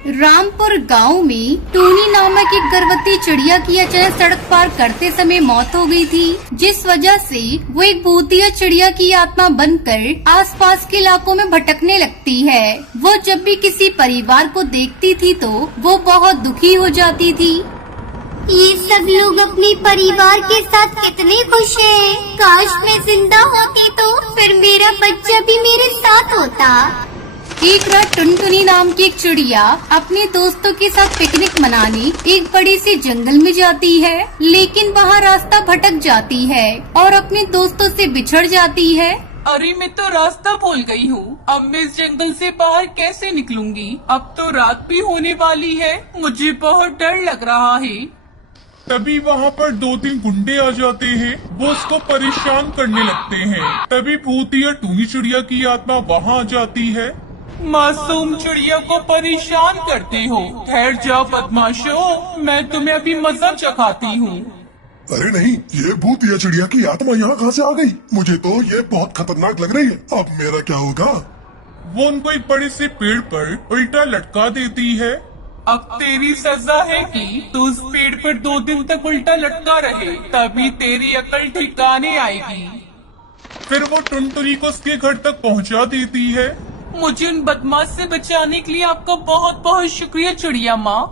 रामपुर गांव में टूनी नामक एक गर्भवती चिड़िया की अचानक सड़क पार करते समय मौत हो गई थी, जिस वजह से वो एक भूतिया चिड़िया की आत्मा बनकर आसपास के इलाकों में भटकने लगती है। वो जब भी किसी परिवार को देखती थी तो वो बहुत दुखी हो जाती थी। ये सब लोग अपने परिवार के साथ कितने खुश हैं। काश मैं जिंदा होती तो फिर मेरा बच्चा भी मेरे साथ होता। एक रात टुनटुनी नाम की एक चिड़िया अपने दोस्तों के साथ पिकनिक मनाने एक बड़ी सी जंगल में जाती है, लेकिन वहाँ रास्ता भटक जाती है और अपने दोस्तों से बिछड़ जाती है। अरे मैं तो रास्ता भूल गई हूँ। अब मैं इस जंगल से बाहर कैसे निकलूंगी? अब तो रात भी होने वाली है, मुझे बहुत डर लग रहा है। तभी वहाँ पर 2-3 गुंडे आ जाते हैं। वो उसको परेशान करने लगते हैं। तभी भूतिया टूनी चिड़िया की आत्मा वहाँ आ जाती है। मासूम चिड़िया को परेशान करते हो। ठहर जाओ बदमाशों, मैं तुम्हें अभी मजा चखाती हूँ। अरे नहीं, ये भूतिया चिड़िया की आत्मा यहाँ कहाँ से आ गई? मुझे तो ये बहुत खतरनाक लग रही है। अब मेरा क्या होगा? वो उनको एक बड़े से पेड़ पर उल्टा लटका देती है। अब तेरी सजा है कि तू उस पेड़ पर 2 दिन तक उल्टा लटका रहे, तभी तेरी अकल ठिकाने आएगी। फिर वो टुनटुनी को उसके घर तक पहुँचा देती है। मुझे उन बदमाश से बचाने के लिए आपका बहुत बहुत शुक्रिया चिड़िया माँ।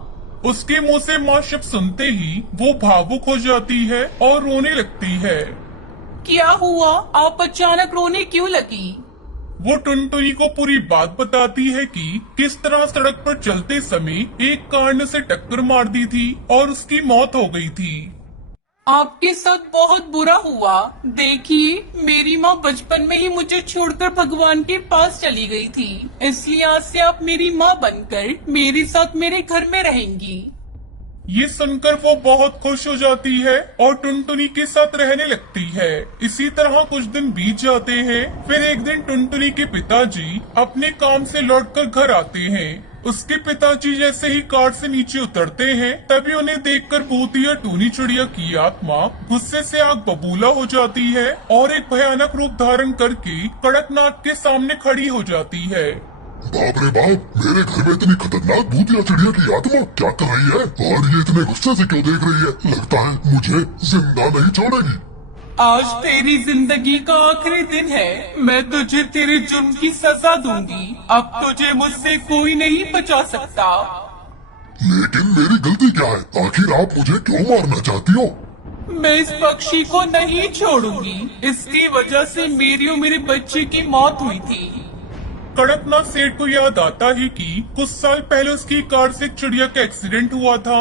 उसके मुंह से माँ शब्द सुनते ही वो भावुक हो जाती है और रोने लगती है। क्या हुआ? आप अचानक रोने क्यों लगी? वो टुनटुनी को पूरी बात बताती है कि किस तरह सड़क पर चलते समय एक कार ने उसे टक्कर मार दी थी और उसकी मौत हो गई थी। आपके साथ बहुत बुरा हुआ। देखिए, मेरी माँ बचपन में ही मुझे छोड़कर भगवान के पास चली गई थी, इसलिए आज से आप मेरी माँ बनकर मेरे साथ मेरे घर में रहेंगी। ये सुनकर वो बहुत खुश हो जाती है और टुनटुनी के साथ रहने लगती है। इसी तरह कुछ दिन बीत जाते हैं। फिर एक दिन टुनटुनी के पिताजी अपने काम से लौटकर घर आते हैं। उसके पिताजी जैसे ही कार से नीचे उतरते हैं, तभी उन्हें देखकर भूतिया टूनी चिड़िया की आत्मा गुस्से से आग बबूला हो जाती है और एक भयानक रूप धारण करके कड़कनाथ के सामने खड़ी हो जाती है। बाप रे बाप, मेरे घर में इतनी खतरनाक भूतिया चिड़िया की आत्मा क्या कर रही है? और ये इतने गुस्से से क्यों देख रही है? लगता है मुझे जिंदा नहीं छोड़ेगी। आज तेरी जिंदगी का आखिरी दिन है। मैं तुझे तेरे जुर्म की सजा दूंगी। अब तुझे मुझसे कोई नहीं बचा सकता। लेकिन मेरी गलती क्या है? आखिर आप मुझे क्यों मारना चाहती हो? मैं इस पक्षी को नहीं छोड़ूंगी। इसकी वजह से मेरी और मेरे बच्चे की मौत हुई थी। कड़कनाथ सेठ को याद आता है कि कुछ साल पहले उसकी कार से एक चिड़िया का एक्सीडेंट हुआ था।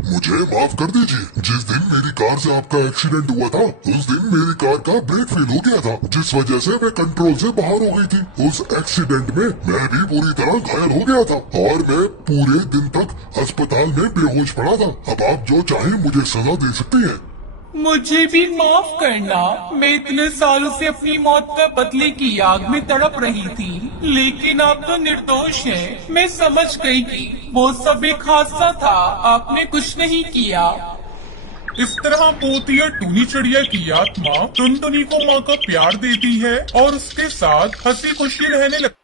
मुझे माफ कर दीजिए, जिस दिन मेरी कार से आपका एक्सीडेंट हुआ था उस दिन मेरी कार का ब्रेक फेल हो गया था, जिस वजह से मैं कंट्रोल से बाहर हो गई थी। उस एक्सीडेंट में मैं भी पूरी तरह घायल हो गया था और मैं पूरे दिन तक अस्पताल में बेहोश पड़ा था। अब आप जो चाहे मुझे सजा दे सकती हैं। मुझे भी माफ करना। मैं इतने सालों से अपनी मौत का बदले की आग में तड़प रही थी, लेकिन आप तो निर्दोष हैं। मैं समझ गई कि वो सब एक हादसा था, आपने कुछ नहीं किया। इस तरह भूतिया टूनी चिड़िया की आत्मा टुनटुनी को माँ का प्यार देती है और उसके साथ हंसी खुशी रहने लगती।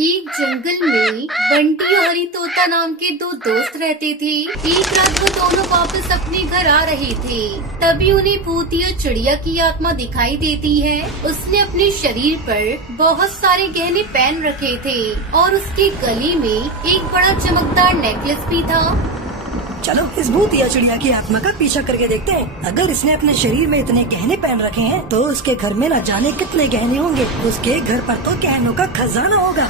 एक जंगल में बंटी और हरी तोता नाम के 2 दोस्त रहते थे। एक रात वो दोनों वापस अपने घर आ रहे थे, तभी उन्हें भूतिया चिड़िया की आत्मा दिखाई देती है। उसने अपने शरीर पर बहुत सारे गहने पहन रखे थे और उसके गले में एक बड़ा चमकदार नेकलेस भी था। चलो इस भूतिया चिड़िया की आत्मा का पीछा करके देखते हैं। अगर इसने अपने शरीर में इतने गहने पहन रखे हैं तो उसके घर में न जाने कितने गहने होंगे। उसके घर पर तो गहनों का खजाना होगा।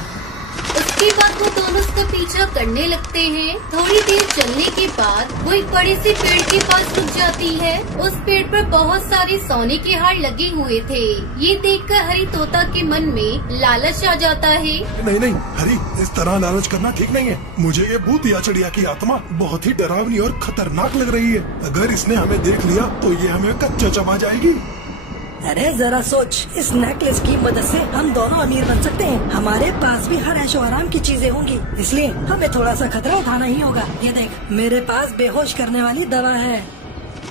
उसके बाद वो दोनों उसका पीछा करने लगते हैं। थोड़ी देर चलने के बाद वो एक बड़े से पेड़ के पास रुक जाती है। उस पेड़ पर बहुत सारे सोने के हार लगे हुए थे। ये देखकर हरी तोता के मन में लालच आ जाता है। नहीं नहीं हरी, इस तरह लालच करना ठीक नहीं है। मुझे ये भूतिया चिड़िया की आत्मा बहुत ही डरावनी और खतरनाक लग रही है। अगर इसने हमें देख लिया तो ये हमें कच्चा चबा जाएगी। अरे जरा सोच, इस नेकलेस की मदद से हम दोनों अमीर बन सकते हैं। हमारे पास भी हर ऐशो आराम की चीजें होंगी, इसलिए हमें थोड़ा सा खतरा उठाना ही होगा। ये देख, मेरे पास बेहोश करने वाली दवा है।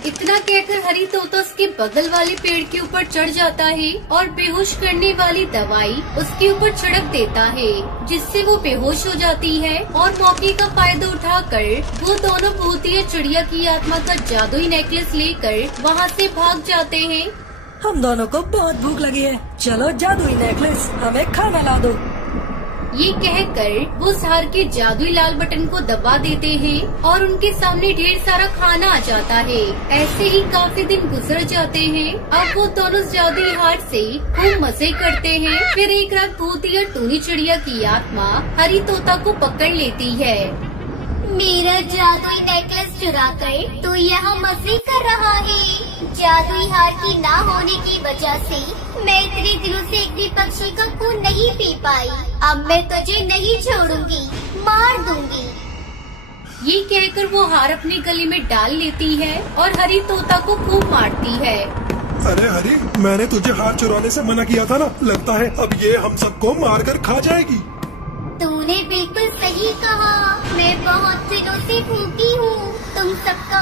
इतना कहकर हरी तोता उसके बगल वाले पेड़ के ऊपर चढ़ जाता है और बेहोश करने वाली दवाई उसके ऊपर छिड़क देता है, जिससे वो बेहोश हो जाती है। और मौके का फायदा उठाकर वो दोनों भूतिया चिड़िया की आत्मा का जादुई नेकलेस लेकर वहाँ से भाग जाते हैं। हम दोनों को बहुत भूख लगी है, चलो जादुई नेकलेस हमें खाना ला दो। ये कहकर वो हार के जादुई लाल बटन को दबा देते हैं और उनके सामने ढेर सारा खाना आ जाता है। ऐसे ही काफी दिन गुजर जाते हैं। अब वो दोनों जादुई हार से खूब मजे करते हैं। फिर एक रात भूतिया टूनी चिड़िया की आत्मा हरी तोता को पकड़ लेती है। मेरा जादुई नेकलेस चुरा कर तू यहाँ मजे कर रहा है। जादुई हार की ना होने की वजह से मैं इतने दिनों से एक भी पक्षी का खून नहीं पी पाई। अब मैं तुझे नहीं छोड़ूंगी, मार दूंगी। ये कहकर वो हार अपने गले में डाल लेती है और हरी तोता को खूब मारती है। अरे हरी, मैंने तुझे हार चुराने से मना किया था ना, लगता है अब ये हम सबको मार कर खा जाएगी। तूने बिल्कुल सही कहा, मैं बहुत दिनों से भूखी हूँ। तुम सबका